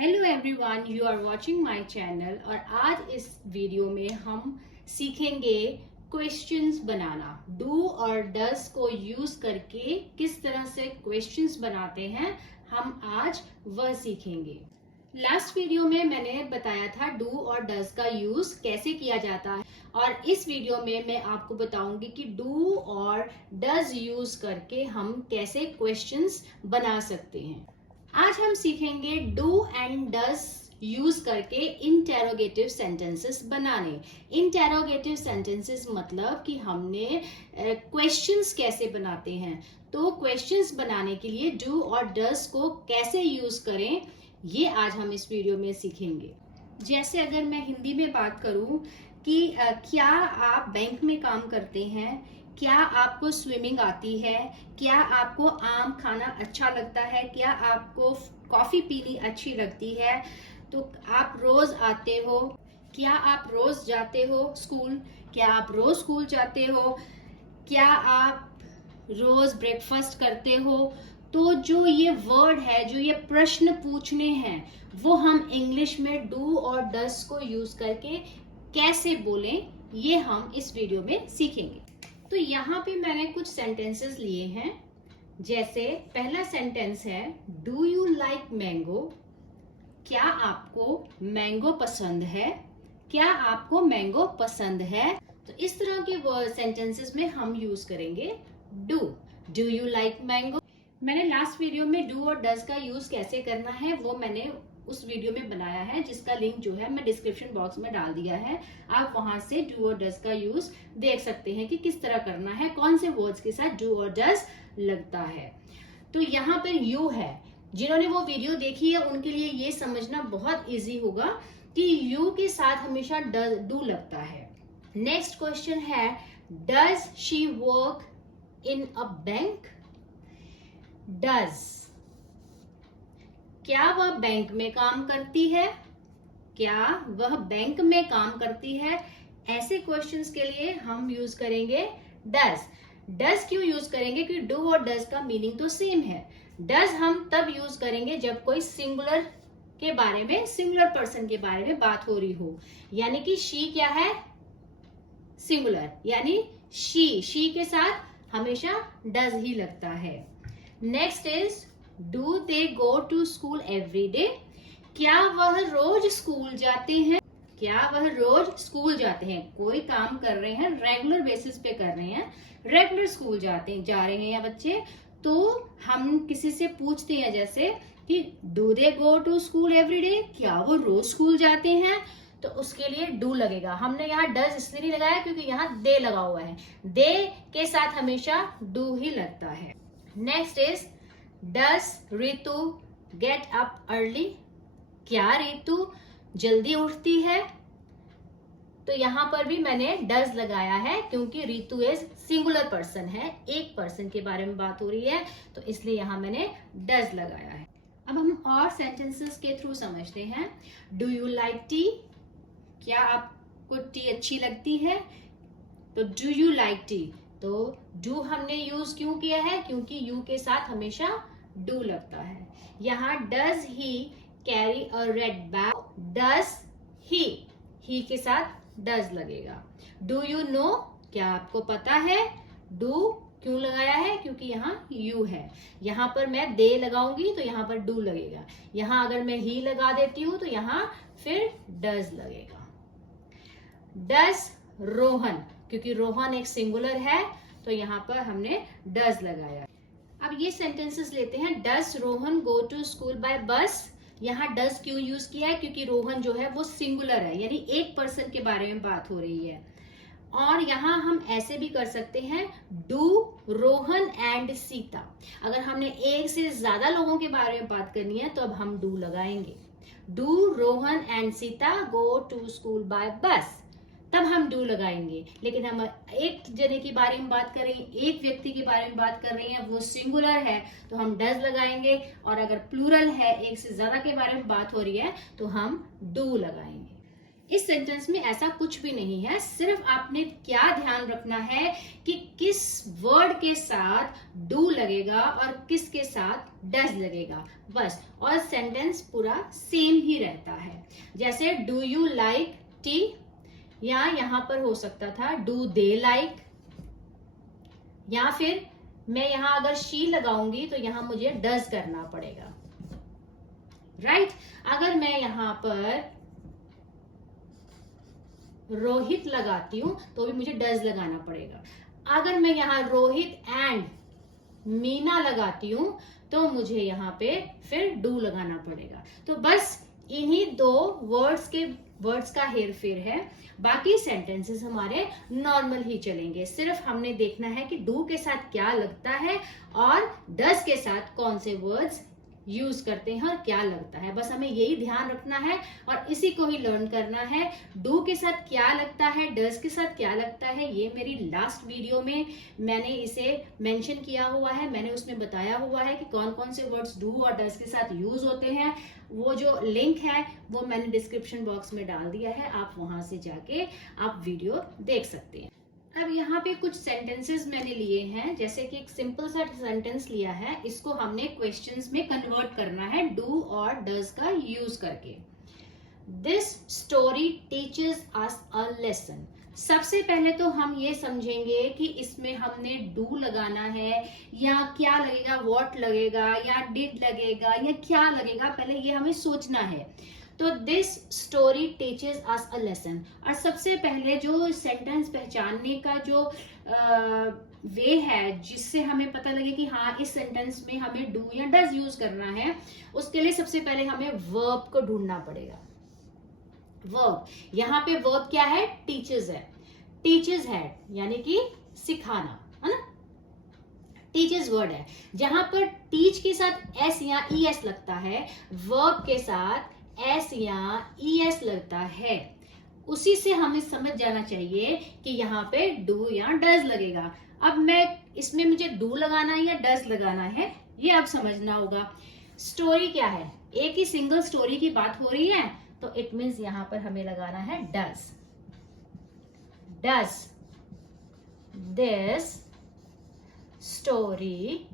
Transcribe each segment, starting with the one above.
Hello everyone, you are watching my channel. और आज इस वीडियो में हम सीखेंगे क्वेश्चंस बनाना। डू और डज को यूज करके किस तरह से क्वेश्चंस बनाते हैं हम आज वह सीखेंगे। लास्ट वीडियो में मैंने बताया था डू और डज का यूज कैसे किया जाता है, और इस वीडियो में मैं आपको बताऊंगी कि डू और डज यूज करके हम कैसे क्वेश्चंस बना सकते हैं। आज हम सीखेंगे डू एंड डज यूज करके इंटेरोगेटिव सेंटेंसेस बनाने। इंटेरोगेटिव सेंटेंसेस मतलब कि हमने क्वेश्चंस कैसे बनाते हैं। तो क्वेश्चंस बनाने के लिए डू और डज को कैसे यूज करें, ये आज हम इस वीडियो में सीखेंगे। जैसे अगर मैं हिंदी में बात करूं कि क्या आप बैंक में काम करते हैं, क्या आपको स्विमिंग आती है, क्या आपको आम खाना अच्छा लगता है, क्या आपको कॉफी पीनी अच्छी लगती है, तो आप रोज आते हो, क्या आप रोज जाते हो स्कूल, क्या आप रोज स्कूल जाते हो, क्या आप रोज ब्रेकफास्ट करते हो। तो जो ये वर्ड है, जो ये प्रश्न पूछने हैं, वो हम इंग्लिश में डू और डज को यूज करके कैसे बोलें, ये हम इस वीडियो में सीखेंगे। तो यहाँ पे मैंने कुछ सेंटेंसेस लिए हैं। जैसे पहला सेंटेंस है, डू यू लाइक मैंगो? क्या आपको मैंगो पसंद है? क्या आपको मैंगो पसंद है? तो इस तरह के सेंटेंसेस में हम यूज करेंगे डू यू लाइक मैंगो। मैंने लास्ट वीडियो में डू और डज का यूज कैसे करना है वो मैंने उस वीडियो में बनाया है, जिसका लिंक जो है मैं डिस्क्रिप्शन बॉक्स में डाल दिया है। आप वहां से डू और डज का यूज देख सकते हैं कि किस तरह करना है, कौन से वर्ड्स के साथ डू और डज लगता है। तो यहाँ पर यू है, जिन्होंने वो वीडियो देखी है उनके लिए ये समझना बहुत इजी होगा कि यू के साथ हमेशा डू लगता है। नेक्स्ट क्वेश्चन है, does she work in a bank? Does, क्या वह बैंक में काम करती है? क्या वह बैंक में काम करती है? ऐसे क्वेश्चंस के लिए हम यूज करेंगे डज। डज क्यों यूज करेंगे? क्योंकि डू और डज का मीनिंग तो सेम है। डज हम तब यूज करेंगे जब कोई सिंगुलर के बारे में, सिंगुलर पर्सन के बारे में बात हो रही हो। यानी कि शी क्या है? सिंगुलर, यानी शी के साथ हमेशा डज ही लगता है। Next is, do they go to school every day? क्या वह रोज स्कूल जाते हैं? क्या वह रोज स्कूल जाते हैं? कोई काम कर रहे हैं, रेगुलर बेसिस पे कर रहे हैं, रेगुलर स्कूल जा रहे हैं या बच्चे, तो हम किसी से पूछते हैं जैसे कि do they go to school every day? क्या वो रोज स्कूल जाते हैं? तो उसके लिए डू लगेगा। हमने यहाँ डज इसलिए नहीं लगाया क्योंकि यहाँ दे लगा हुआ है। दे के साथ हमेशा डू ही लगता है। Next is, does Ritu get up early? क्या रितु जल्दी उठती है? तो यहाँ पर भी मैंने डज लगाया है क्योंकि रितु इज सिंगुलर पर्सन है, एक पर्सन के बारे में बात हो रही है, तो इसलिए यहाँ मैंने डज लगाया है। अब हम और सेंटेंसेस के थ्रू समझते हैं। Do you like T? क्या आपको टी अच्छी लगती है? तो डू यू लाइक टी, तो डू हमने यूज क्यों किया है? क्योंकि यू के साथ हमेशा डू लगता है। यहाँ does he carry a red bag? Does he के साथ डज लगेगा। Do you know? क्या आपको पता है? डू क्यों लगाया है? क्योंकि यहाँ यू है। यहाँ पर मैं दे लगाऊंगी तो यहाँ पर डू लगेगा। यहाँ अगर मैं ही लगा देती हूं तो यहाँ फिर डज लगेगा। डज रोहन, क्योंकि रोहन एक सिंगुलर है तो यहाँ पर हमने डज लगाया। अब ये सेंटेंसेस लेते हैं। Does Rohan go to school by bus? यहाँ डज क्यों यूज किया है? क्योंकि रोहन जो है वो सिंगुलर है, यानी एक पर्सन के बारे में बात हो रही है। और यहाँ हम ऐसे भी कर सकते हैं, डू रोहन एंड सीता। अगर हमने एक से ज्यादा लोगों के बारे में बात करनी है तो अब हम डू लगाएंगे। Do Rohan and Sita go to school by bus, तब हम डू लगाएंगे। लेकिन हम एक जने के बारे में बात कर रहे हैं, एक व्यक्ति के बारे में बात कर रहे हैं, वो सिंगुलर है तो हम डज लगाएंगे। और अगर प्लूरल है, एक से ज्यादा के बारे में बात हो रही है, तो हम डू लगाएंगे। इस सेंटेंस में ऐसा कुछ भी नहीं है, सिर्फ आपने क्या ध्यान रखना है कि किस वर्ड के साथ डू लगेगा और किसके साथ डज लगेगा, बस। और सेंटेंस पूरा सेम ही रहता है। जैसे डू यू लाइक टी, या यहां पर हो सकता था डू दे लाइक, या फिर मैं यहां अगर शी लगाऊंगी तो यहां मुझे डज करना पड़ेगा, राइट। अगर मैं यहां पर रोहित लगाती हूं तो भी मुझे डज लगाना पड़ेगा। अगर मैं यहाँ रोहित एंड मीना लगाती हूं तो मुझे यहाँ पे फिर डू लगाना पड़ेगा। तो बस इन्हीं दो वर्ड्स का हेर फेर है, बाकी सेंटेंसेस हमारे नॉर्मल ही चलेंगे। सिर्फ हमने देखना है कि डू के साथ क्या लगता है और डज के साथ कौन से वर्ड्स यूज करते हैं और क्या लगता है, बस हमें यही ध्यान रखना है और इसी को ही लर्न करना है। डू के साथ क्या लगता है, डज के साथ क्या लगता है, ये मेरी लास्ट वीडियो में मैंने इसे मेंशन किया हुआ है। मैंने उसमें बताया हुआ है कि कौन कौन से वर्ड्स डू और डज के साथ यूज होते हैं। वो जो लिंक है वो मैंने डिस्क्रिप्शन बॉक्स में डाल दिया है, आप वहां से जाके आप वीडियो देख सकते हैं। अब यहाँ पे कुछ सेंटेंसेस मैंने लिए हैं, जैसे कि एक सिंपल सा सेंटेंस लिया है, इसको हमने क्वेश्चंस में कन्वर्ट करना है डू और डज का यूज करके। This story teaches us a lesson. सबसे पहले तो हम ये समझेंगे कि इसमें हमने डू लगाना है या क्या लगेगा, व्हाट लगेगा या डिड लगेगा या क्या लगेगा, पहले ये हमें सोचना है। तो this story teaches us a lesson, और सबसे पहले जो सेंटेंस पहचानने का जो वे है जिससे हमें पता लगे कि हाँ इस सेंटेंस में हमें डू या डज यूज करना है, उसके लिए सबसे पहले हमें वर्ब को ढूंढना पड़ेगा। वर्ब, यहाँ पे वर्ब क्या है, टीचेस है। टीचेस है यानी कि सिखाना, है ना, टीचेस वर्ड है। जहां पर टीच के साथ एस या ई एस लगता है, वर्ब के साथ एस या ई एस लगता है, उसी से हमें समझ जाना चाहिए कि यहाँ पे डू या डज लगेगा। अब मैं इसमें मुझे डू लगाना है या डज लगाना है, ये अब समझना होगा। स्टोरी क्या है, एक ही सिंगल स्टोरी की बात हो रही है, तो इट मीन्स यहां पर हमें लगाना है डज। डज दिस स्टोरी,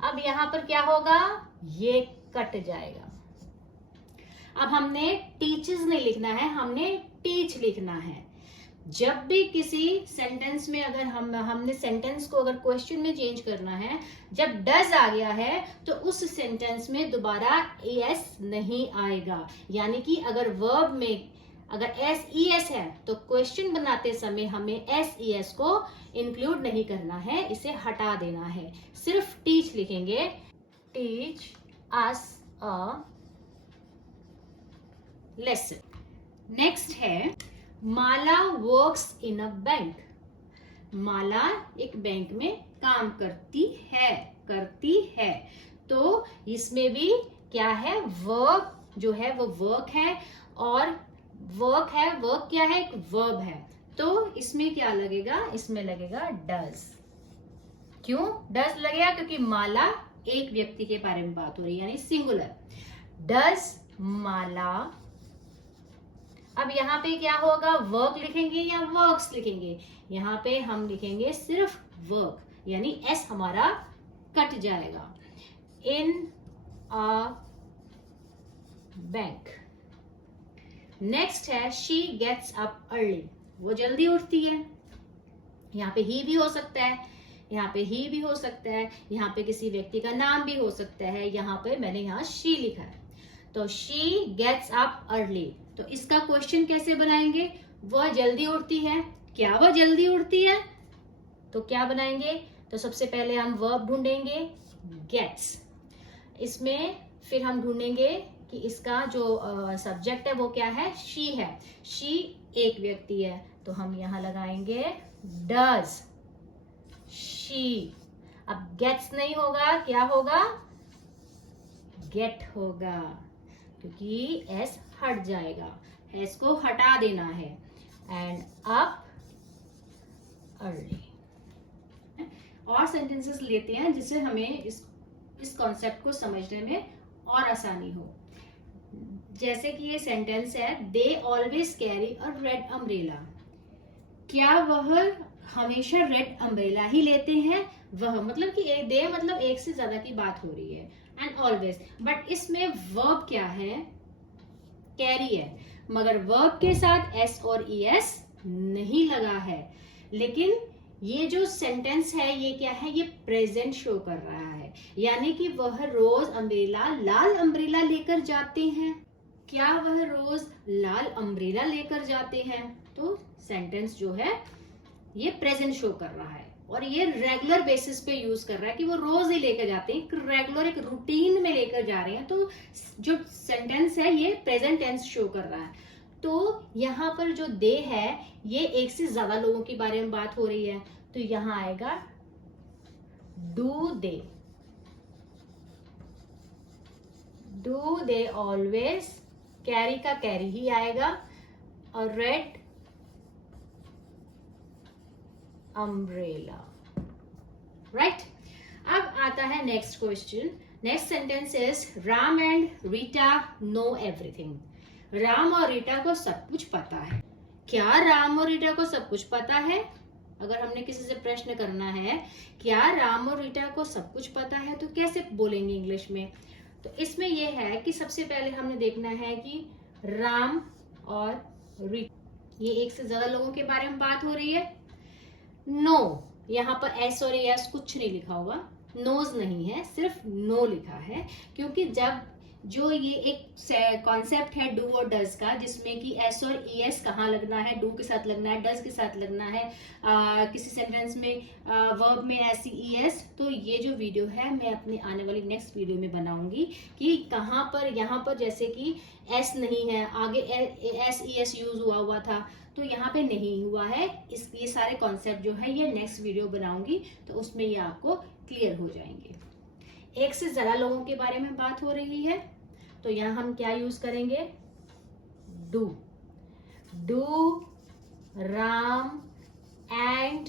अब यहां पर क्या होगा, ये कट जाएगा। अब हमने टीचेस नहीं लिखना है, हमने टीच लिखना है। जब भी किसी सेंटेंस में अगर हमने सेंटेंस को अगर क्वेश्चन में चेंज करना है, जब डज आ गया है तो उस सेंटेंस में दोबारा एस नहीं आएगा। यानी कि अगर वर्ब में अगर एस ई एस है तो क्वेश्चन बनाते समय हमें एस ई एस को इंक्लूड नहीं करना है, इसे हटा देना है। सिर्फ टीच लिखेंगे, teach us a lesson. Next है माला वर्क्स इन अ बैंक। माला एक बैंक में काम करती है। तो इसमें भी क्या है, वर्ब जो है वो वर्क है, और वर्क क्या है, एक वर्ब है। तो इसमें क्या लगेगा, इसमें लगेगा डज। क्यों डज लगेगा, क्योंकि माला एक व्यक्ति के बारे में बात हो रही है, यानी सिंगुलर। डज माला, अब यहाँ पे क्या होगा, वर्क लिखेंगे या वर्क्स लिखेंगे, यहाँ पे हम लिखेंगे सिर्फ वर्क, यानी एस हमारा कट जाएगा। इन अ बैंक। नेक्स्ट है शी गेट्स अप अर्ली, वो जल्दी उठती है। यहाँ पे ही भी हो सकता है, यहाँ पे ही भी हो सकता है, यहाँ पे किसी व्यक्ति का नाम भी हो सकता है, यहाँ पे मैंने यहाँ शी लिखा है। तो शी गेट्स अप अर्ली, तो इसका क्वेश्चन कैसे बनाएंगे, वह जल्दी उठती है, क्या वह जल्दी उठती है, तो क्या बनाएंगे, तो सबसे पहले हम वर्ब ढूंढेंगे गेट्स। इसमें फिर हम ढूंढेंगे कि इसका जो सब्जेक्ट है वो क्या है, शी है। शी एक व्यक्ति है, तो हम यहाँ लगाएंगे डज शी। अब गेट्स नहीं होगा, क्या होगा, गेट होगा, क्योंकि एस हट जाएगा, एस को हटा देना है। And up early. और सेंटेंसेस लेते हैं जिससे हमें इस कॉन्सेप्ट को समझने में और आसानी हो। जैसे कि ये सेंटेंस है, they always carry a red umbrella. क्या वह हमेशा रेड अम्ब्रेला ही लेते हैं? वह मतलब कि दे मतलब एक से ज्यादा की बात हो रही है, एंड ऑलवेज, बट इसमें वर्ब क्या है? कैरी है, मगर वर्ब के साथ एस और ईएस नहीं लगा है। लेकिन ये जो सेंटेंस है ये क्या है? ये प्रेजेंट शो कर रहा है, यानी कि वह रोज अम्ब्रेला, लाल अम्ब्रेला लेकर जाते हैं। क्या वह रोज लाल अम्ब्रेला लेकर जाते हैं? तो सेंटेंस जो है ये प्रेजेंट शो कर रहा है, और ये रेगुलर बेसिस पे यूज कर रहा है कि वो रोज ही लेकर जाते हैं, रेगुलर एक रूटीन में लेकर जा रहे हैं। तो जो सेंटेंस है ये प्रेजेंट टेंस शो कर रहा है। तो यहाँ पर जो दे है ये एक से ज्यादा लोगों के बारे में बात हो रही है, तो यहाँ आएगा do they. Do they always, carry का कैरी ही आएगा, और रेड अम्ब्रेला, राइट। अब आता है next question. Next sentence is Ram and Rita know everything. Ram और रीटा को सब कुछ पता है। क्या राम और रीटा को सब कुछ पता है? अगर हमने किसी से प्रश्न करना है क्या राम और रीटा को सब कुछ पता है, तो कैसे बोलेंगे इंग्लिश में? तो इसमें यह है कि सबसे पहले हमने देखना है कि राम और रीटा, ये एक से ज्यादा लोगों के बारे में बात हो रही है। नो, यहाँ पर एस और एस कुछ नहीं लिखा हुआ, नोज नहीं है, सिर्फ नो लिखा है, क्योंकि जब जो ये एक कॉन्सेप्ट है डू और डज का, जिसमें कि एस और ई एस कहाँ लगना है, डू के साथ लगना है, डज के साथ लगना है, किसी सेंटेंस में वर्ब में ऐसी ई एस, तो ये जो वीडियो है मैं अपने आने वाली नेक्स्ट वीडियो में बनाऊंगी कि कहाँ पर, यहाँ पर जैसे कि एस नहीं है, आगे एस ई एस यूज हुआ था, तो यहाँ पे नहीं हुआ है। ये सारे कॉन्सेप्ट जो है ये नेक्स्ट वीडियो बनाऊंगी, तो उसमें ये आपको क्लियर हो जाएंगे। एक से ज्यादा लोगों के बारे में बात हो रही है, तो यहाँ हम क्या यूज करेंगे? Do. Do Ram and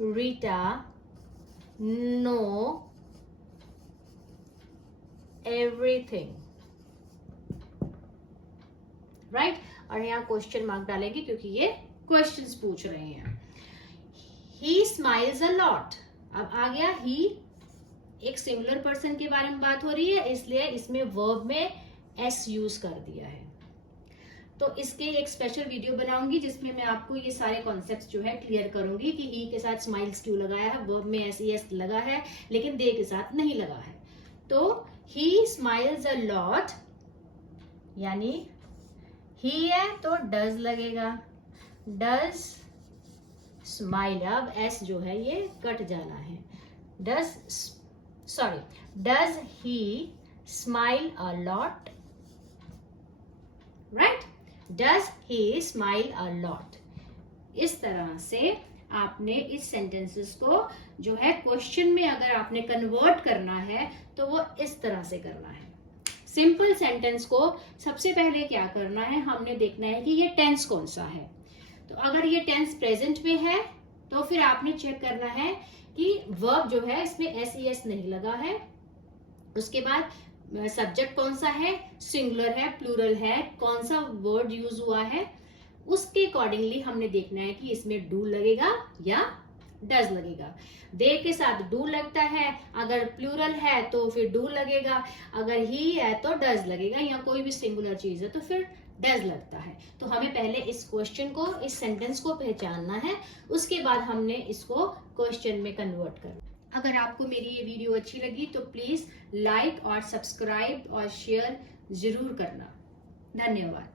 Rita know everything, right. और यहाँ क्वेश्चन मार्क डालेंगे क्योंकि ये क्वेश्चंस पूछ रहे हैं। ही स्माइल्स अ लॉट, अब आ गया ही, एक सिंगुलर पर्सन के बारे में बात हो रही है, इसलिए इसमें वर्ब में एस यूज कर दिया है। तो इसके एक स्पेशल वीडियो बनाऊंगी जिसमें मैं आपको ये सारे कॉन्सेप्ट्स जो है क्लियर करूंगी कि ही के साथ स्माइल्स क्यों लगाया है, वर्ब में एस एस लगा है लेकिन दे के साथ नहीं लगा है। तो ही स्माइल्स अ लॉट, यानी ही है तो डज लगेगा, डज स्माइल, अब एस जो है ये कट जाना है, does he smile a lot, right, does he smile a lot. इस तरह से आपने इस सेंटेंसेस को जो है क्वेश्चन में अगर आपने कन्वर्ट करना है तो वो इस तरह से करना है। सिंपल सेंटेंस को सबसे पहले क्या करना है, हमने देखना है कि ये टेंस कौन सा है। तो अगर ये टेंस प्रेजेंट में है तो फिर आपने चेक करना है कि वर्ब जो है इसमें एस ई एस नहीं लगा है। उसके बाद सब्जेक्ट कौन सा है, सिंगुलर है, प्लूरल है, कौन सा वर्ड यूज हुआ है, उसके अकॉर्डिंगली हमने देखना है कि इसमें डू लगेगा या डज लगेगा। दे के साथ डू लगता है, अगर प्लूरल है तो फिर डू लगेगा, अगर ही है तो डज लगेगा, या कोई भी सिंगुलर चीज है तो फिर डज लगता है। तो हमें पहले इस क्वेश्चन को, इस सेंटेंस को पहचानना है, उसके बाद हमने इसको क्वेश्चन में कन्वर्ट करना। अगर आपको मेरी ये वीडियो अच्छी लगी तो प्लीज लाइक और सब्सक्राइब और शेयर जरूर करना। धन्यवाद।